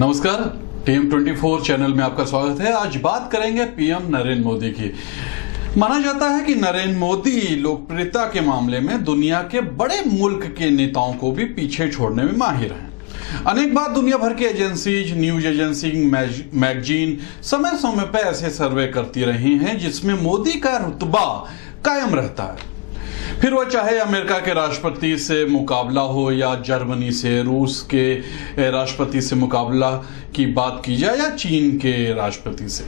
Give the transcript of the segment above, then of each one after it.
नमस्कार, TM24 channel में आपका स्वागत है। आज बात करेंगे पीएम नरेंद्र मोदी की। माना जाता है कि नरेंद्र मोदी लोकप्रियता के मामले में दुनिया के बड़े मुल्क के नेताओं को भी पीछे छोड़ने में माहिर हैं। अनेक बार दुनिया भर की एजेंसीज, न्यूज एजेंसी, मैगजीन समय समय पर ऐसे सर्वे करती रही हैं जिसमें मोदी का रुतबा कायम रहता है। फिर वह चाहे अमेरिका के राष्ट्रपति से मुकाबला हो या जर्मनी से, रूस के राष्ट्रपति से मुकाबला की बात की जाए या चीन के राष्ट्रपति से,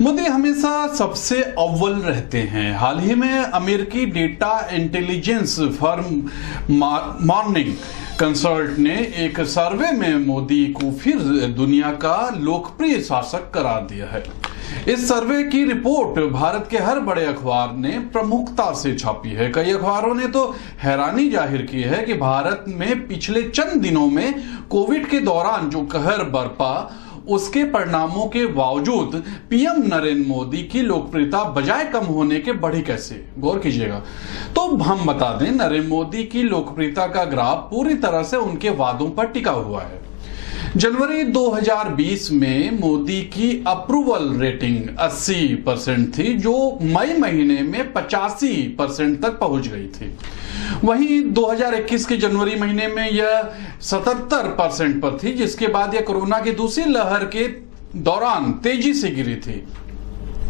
मोदी हमेशा सबसे अव्वल रहते हैं। हाल ही में अमेरिकी data intelligence firm morning consult ने एक सर्वे में मोदी को फिर दुनिया का लोकप्रिय शासक करार दिया है। इस सर्वे की रिपोर्ट भारत के हर बड़े अखबार ने प्रमुखता से छापी है। कई अखबारों ने तो हैरानी जाहिर की है कि भारत में पिछले चंद दिनों में कोविड के दौरान जो कहर बरपा, उसके परिणामों के बावजूद पीएम नरेंद्र मोदी की लोकप्रियता बजाय कम होने के बढ़ी कैसे। गौर कीजिएगा। तो हम बता दें, नरेंद्र मोदी की लोकप्रियता का ग्राफ पूरी तरह से उनके वादों पर टिका हुआ है। जनवरी 2020 में मोदी की अप्रूवल रेटिंग 80% थी, जो मई महीने में 85% तक पहुंच गई थी। वहीं 2021 के जनवरी महीने में यह 77% पर थी, जिसके बाद यह कोरोना की दूसरी लहर के दौरान तेजी से गिरी थी।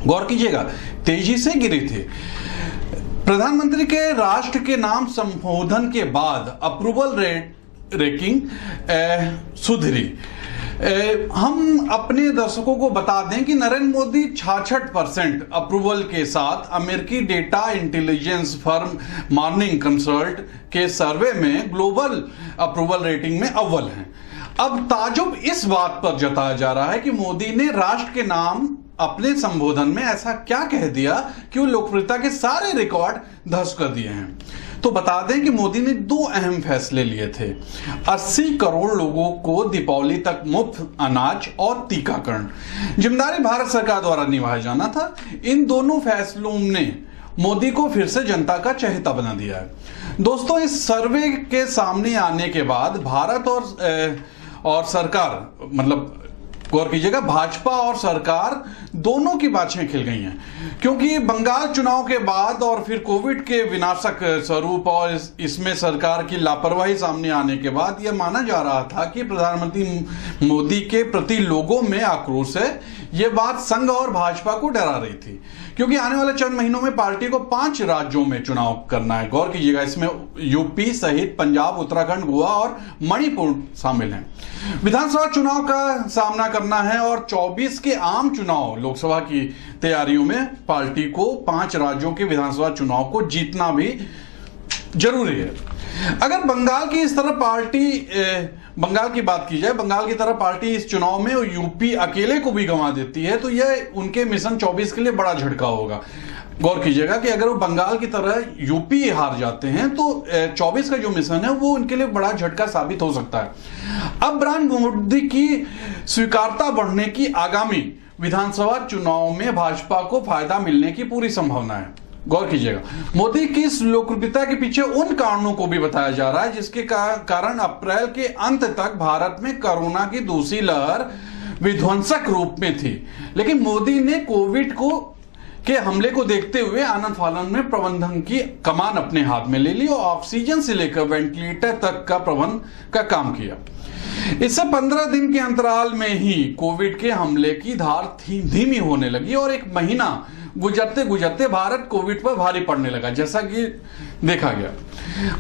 गौर कीजिएगा, तेजी से गिरी थी। प्रधानमंत्री के राष्ट्र के नाम संबोधन के बाद अप्रूवल रैंकिंग सुधरी। हम अपने दर्शकों को बता दें कि नरेंद्र मोदी 66% अप्रूवल के साथ अमेरिकी data intelligence firm morning consult के सर्वे में ग्लोबल अप्रूवल रेटिंग में अव्वल हैं। अब ताजुब इस बात पर जताया जा रहा है कि मोदी ने राष्ट्र के नाम अपने संबोधन में ऐसा क्या कह दिया कि वो लोकप्रियता के सारे रिकॉर्ड ध्वस्त कर दिए हैं। तो बता दें कि मोदी ने दो अहम फैसले लिए थे। 80 करोड़ लोगों को दीपावली तक मुफ्त अनाज और टीकाकरण जिम्मेदारी भारत सरकार द्वारा निभाया जाना था। इन दोनों फैसलों ने मोदी को फिर से जनता का चहेता बना दिया है। दोस्तों, इस सर्वे के सामने आने के बाद भारत और सरकार, मतलब गौर कीजिएगा, भाजपा और सरकार दोनों की बाछें खिल गई हैं, क्योंकि बंगाल चुनाव के बाद और फिर कोविड के विनाशक स्वरूप और इसमें सरकार की लापरवाही सामने आने के बाद यह माना जा रहा था कि प्रधानमंत्री मोदी के प्रति लोगों में आक्रोश है। यह बात संघ और भाजपा को डरा रही थी, क्योंकि आने वाले चंद महीनों में पार्टी को 5 राज्यों में चुनाव करना है। गौर कीजिएगा, इसमें यूपी सहित पंजाब, उत्तराखंड, गोवा और मणिपुर शामिल हैं। विधानसभा चुनाव का सामना करना है और 24 के आम चुनाव लोकसभा की तैयारियों में पार्टी को 5 राज्यों के विधानसभा चुनाव को जीतना भी जरूरी है। अगर बंगाल की इस तरह बंगाल की बात की जाए, बंगाल की तरह पार्टी इस चुनाव में यूपी अकेले को भी गंवा देती है, तो यह उनके मिशन 24 के लिए बड़ा झटका होगा। गौर कीजिएगा कि अगर वो बंगाल की तरह यूपी हार जाते हैं तो 24 का जो मिशन है वो उनके लिए बड़ा झटका साबित हो सकता है। अब ब्रांड मोदी की स्वीकार्यता बढ़ने की आगामी विधानसभा चुनाव में भाजपा को फायदा मिलने की पूरी संभावना है। गौर कीजिएगा, मोदी की इस लोकप्रियता के पीछे उन कारणों को भी बताया जा रहा है जिसके कारण अप्रैल के अंत तक भारत में कोरोना की दूसरी लहर विध्वंसक रूप में थी, लेकिन मोदी ने कोविड के हमले को देखते हुए आनन फानन में प्रबंधन की कमान अपने हाथ में ले ली और ऑक्सीजन से लेकर वेंटिलेटर तक का प्रबंध का काम किया। इससे 15 दिन के अंतराल में ही कोविड के हमले की धार धीमी होने लगी और एक महीना गुजरते गुजरते भारत कोविड पर भारी पड़ने लगा, जैसा कि देखा गया।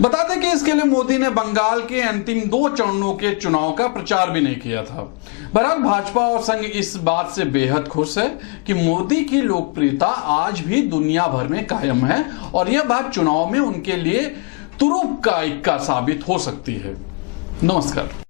बता दें कि इसके लिए मोदी ने बंगाल के अंतिम 2 चरणों के चुनाव का प्रचार भी नहीं किया था। बहरहाल भाजपा और संघ इस बात से बेहद खुश है कि मोदी की लोकप्रियता आज भी दुनिया भर में कायम है और यह बात चुनाव में उनके लिए तुरुप का इक्का साबित हो सकती है। नमस्कार।